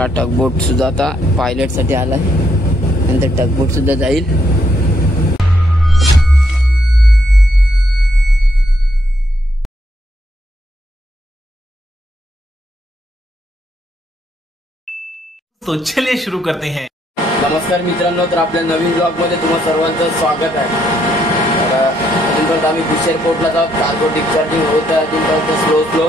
चला टगबोट सुद्धा आता पायलट साठी आलाय, नंतर टगबोट सुद्धा जाईल. तो चलिए शुरू करते हैं. नमस्कार मित्रांनो, तर आपल्या नवीन ब्लॉग मध्ये तुम्हा सर्वांचं स्वागत आहे. तर अजूनपर्यंत आम्ही फिशर पोर्टला जाऊ, कार्गो डिस्चार्जिंग होत आहे अजूनपर्यंत स्लो.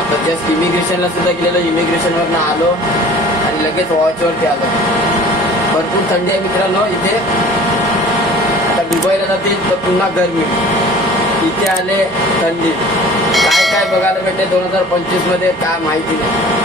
आता जस्ट इमिग्रेशनला सुद्धा गेलेलो, इमिग्रेशनवरनं आलो आणि लगेच वॉचवरती आलो. भरपूर थंडी आहे मित्रांनो इथे. आता दुबईला जातील तर पुन्हा गरमी, इथे आले थंडी. काय बघायला भेटते 2025 मध्ये काय माहिती नाही.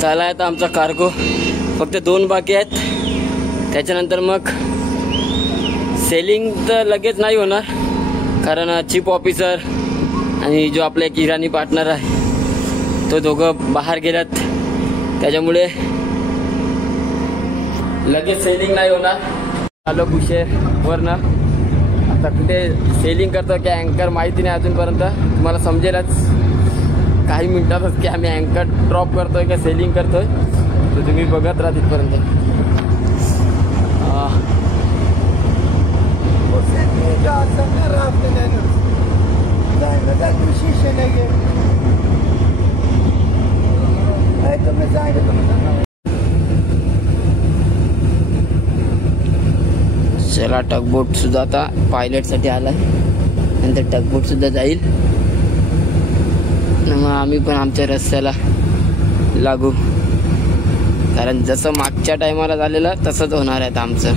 झाला आहे आता आमचा कार्गो, फक्त 2 बाकी आहेत. त्याच्यानंतर मग सेलिंग तर लगेच नाही होणार, कारण चीफ ऑफिसर आणि जो आपला एक इराणी पार्टनर आहे तो दोघं बाहेर गेल्यात, त्याच्यामुळे लगेच सेलिंग नाही होणार. आलो बुशेरवरनं, आता कुठे सेलिंग करतो की अँकर माहिती नाही अजूनपर्यंत. तुम्हाला समजेलच काही मिनिटातच की आम्ही अँकर ड्रॉप करतोय का सेलिंग करतोय, तर तुम्ही बघत राहा तिथपर्यंत. चला टगबोट सुद्धा आता पायलट साठी आलाय, नंतर टगबोट सुद्धा जाईल. मग आम्ही पण आमच्या रस्त्याला लागू, कारण जसं मागच्या टायमाला झालेलं तसंच होणार आहे आमचं.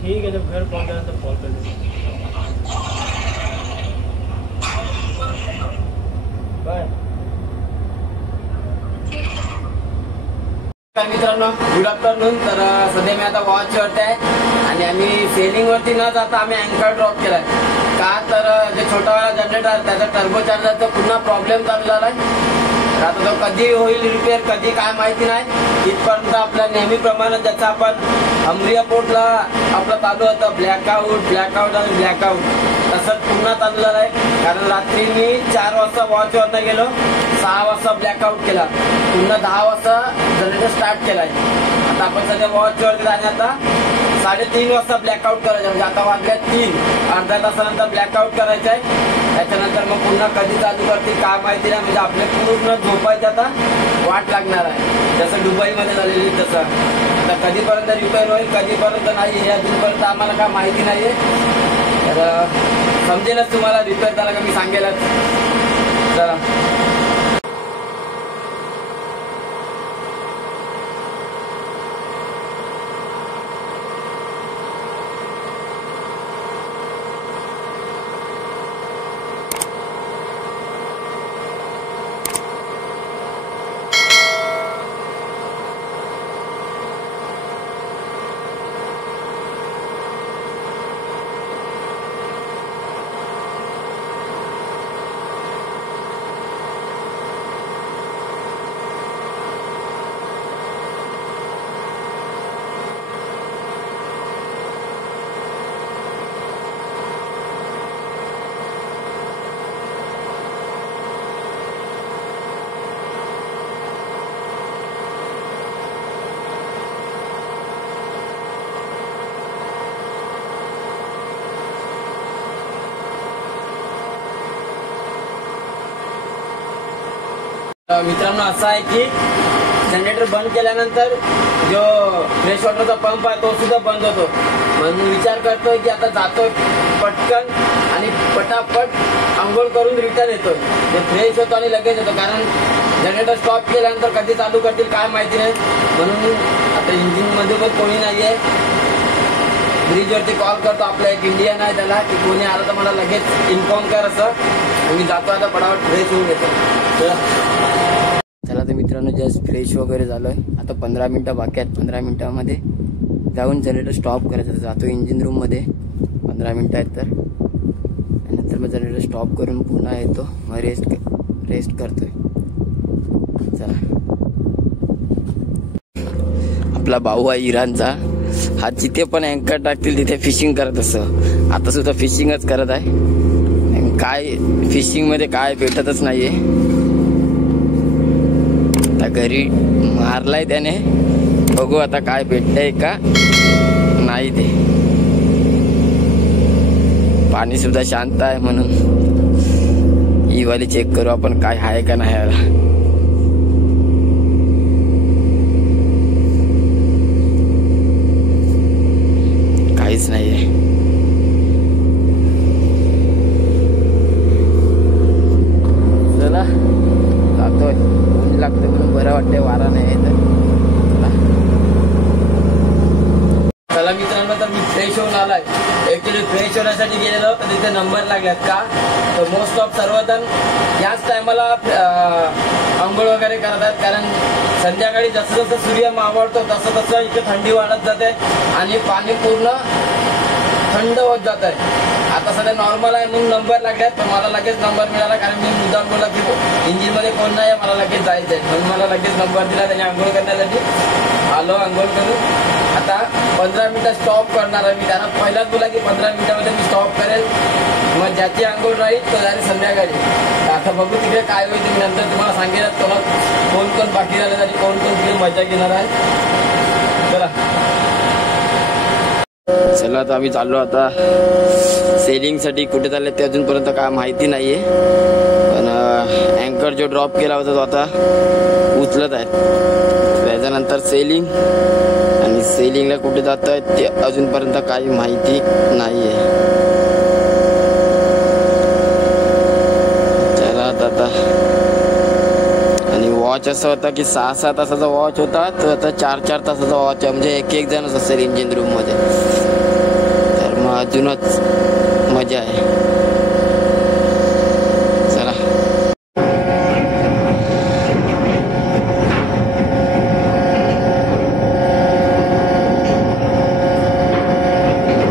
ठीक है, जब घर पहुंचा तो कॉल कर दीजिए. मित्रांनो गुड आफ्टरनून. तर सध्या मी आता वॉचवरती आहे आणि आम्ही सेलिंग वरती न जाता आम्ही अँकर ड्रॉप केलाय. का तर जे छोटावाला जनरेटर त्याचा टर्बो चार्जरचा पुन्हा प्रॉब्लेम चाललेला आहे. आता तो कधी होईल रिपेअर, कधी काय माहिती नाही. इथपर्यंत आपल्या नेहमीप्रमाणे ज्याचा आपण अमरिया पोर्टला आपलं चालू होतं ब्लॅकआउट आणि ब्लॅकआउट, तसंच पुन्हा चाललेलं आहे. कारण रात्री मी 4 वाजता वॉचवरनं गेलो, 6 वाजता ब्लॅकआउट केला, पुन्हा 10 वाजता जनरेटर स्टार्ट केलाय. आता आपण सध्या वॉचवरती जाणे, आता 3:30 वाजता ब्लॅकआउट करायचं, म्हणजे आता वाजल्या 3, अर्ध्या तासानंतर ब्लॅकआउट करायचं आहे. त्याच्यानंतर मग पुन्हा कधी चालू करते काय माहिती नाही, म्हणजे आपल्या पूर्ण झोपायचं आता वाट लागणार आहे, जसं दुबईमध्ये झालेली तसं. आता कधीपर्यंत रिपेअर होईल कधीपर्यंत नाही हे अजूनपर्यंत आम्हाला काय माहिती नाहीये. तर समजेलच तुम्हाला रिपेअर झाला का मी सांगेलच. चला मित्रांनो असं आहे की जनरेटर बंद केल्यानंतर जो फ्रेश वॉटरचा पंप आहे तो सुद्धा बंद होतो. म्हणून विचार करतोय की आता जातोय पटकन आणि पटापट आंघोळ करून रिटर्न येतोय. ते फ्रेश होतो आणि लगेच येतो, कारण जनरेटर स्टॉप केल्यानंतर कधी चालू करतील काय माहिती नाही. म्हणून आता इंजिन मध्ये पण कोणी नाहीये. ब्रिजवरती कॉल करतो, आपला एक इंडियन आहे त्याला, की कोणी आलं तर मला लगेच इन्फॉर्म कर असं. मी जातो आता पटापट फ्रेश होऊन येतो. चला तर मित्रांनो, जस्ट फ्रेश वगैरे झालोय. आता 15 मिनिटं बाकी आहेत. 15 मिनिटामध्ये जाऊन जनरेटर स्टॉप करायचं. जातो इंजिन रूम मध्ये. 15 मिनिटं आहेत तर, नंतर मग जनरेटर स्टॉप करून पुन्हा येतो, मग रेस्ट करतोय. चला, आपला भाऊ आहे इराणचा, हा जिथे पण अँकर टाकतील तिथे फिशिंग करत असं. आता सुद्धा फिशिंगच करत आहे. काय फिशिंग मध्ये काय भेटतच नाहीये. आता घरी मारलाय त्याने, बघू आता काय भेटतंय का नाही. ते पाणी सुद्धा शांत आहे म्हणून ही वाली चेक करू आपण काय आहे का नाही याला. काहीच नाहीये. चला जातोय. ऊन लागतं म्हणून बरं वाटतंय, वारा नाही तर. चला मित्रांनो, तर मी फ्रेश होऊन आलाय. ऍक्च्युली फ्रेश होण्यासाठी गेलेलो तर तिथे नंबर लागल्यात का, तर मोस्ट ऑफ सर्वजण याच टायमाला आंघोळ वगैरे करतात. कारण संध्याकाळी जसं जसं सूर्य मावळतो तसं तसं इथे थंडी वाढत जाते आणि पाणी पूर्ण थंड होत जात आहे. आता सध्या नॉर्मल आहे म्हणून नंबर लागल्यात, पण मला लगेच नंबर मिळाला, कारण मी मुद्दाम बोलला की इंजिन मध्ये कोण नाही, मला लगेच जायचं आहे म्हणून मला लगेच नंबर दिला. त्याने आंघोळ करण्यासाठी आलो. आंघोळ करून आता 15 मिनिटं स्टॉप करणार आहे मी. त्यांना पहिलाच बोला की 15 मिनिटामध्ये मी स्टॉप करेल. मग ज्याची आंघोळ राहील तो झाली संध्याकाळी. आता बघू तिकडे काय होईल, मी नंतर तुम्हाला सांगेल कोणा कोण कोण बाकी राहिलं आणि कोण कोण तिकडे मजा घेणार आहे. चला आता आम्ही चाललो. आता सेलिंग साठी कुठे चालले ते अजूनपर्यंत काय माहिती नाहीये, पण अँकर जो ड्रॉप केला होता तो आता उचलत आहेत. त्याच्यानंतर सेलिंग, आणि सेलिंगला कुठे जात आहेत ते अजूनपर्यंत काही माहिती नाहीये. चला आता आणि वॉच असं होता की 6-6 तासाचा वॉच होता, तो आता 4-4 तासाचा वॉच आहे. म्हणजे एक जणच असेल इंजिन रूम मध्ये, तर मग अजूनच मजा आहे. चला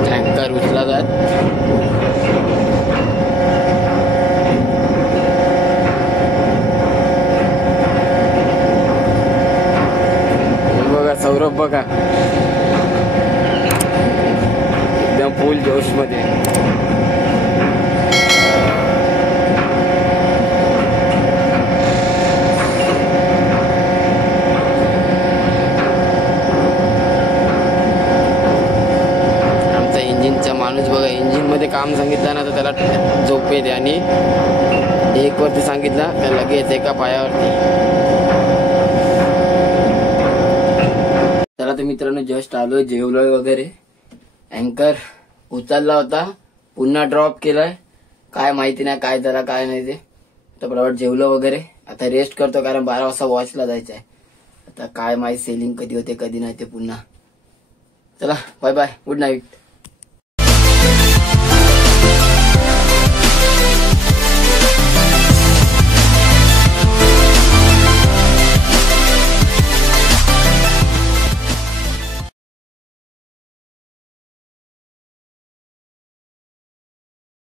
टँकर उचला जात. सौरभ बघा एकदम फुल जोश मध्ये. आमचा इंजिनचा माणूस बघा, इंजिन मध्ये काम सांगितलं ना तर त्याला झोप येते, आणि एक वरती सांगितला तर लगेच एका पायावरती. चला तर मित्रांनो, जस्ट आलोय, जेवलोय वगैरे. अँकर उचलला होता, पुन्हा ड्रॉप केलाय. काय माहिती नाही काय झाला काय नाही ते. तर बरोबर जेवलो वगैरे, आता रेस्ट करतो, कारण 12 वाजता वॉचला जायचं आहे. आता काय माहिती सेलिंग कधी होते कधी नाही ते पुन्हा. चला बाय बाय, गुड नाईट.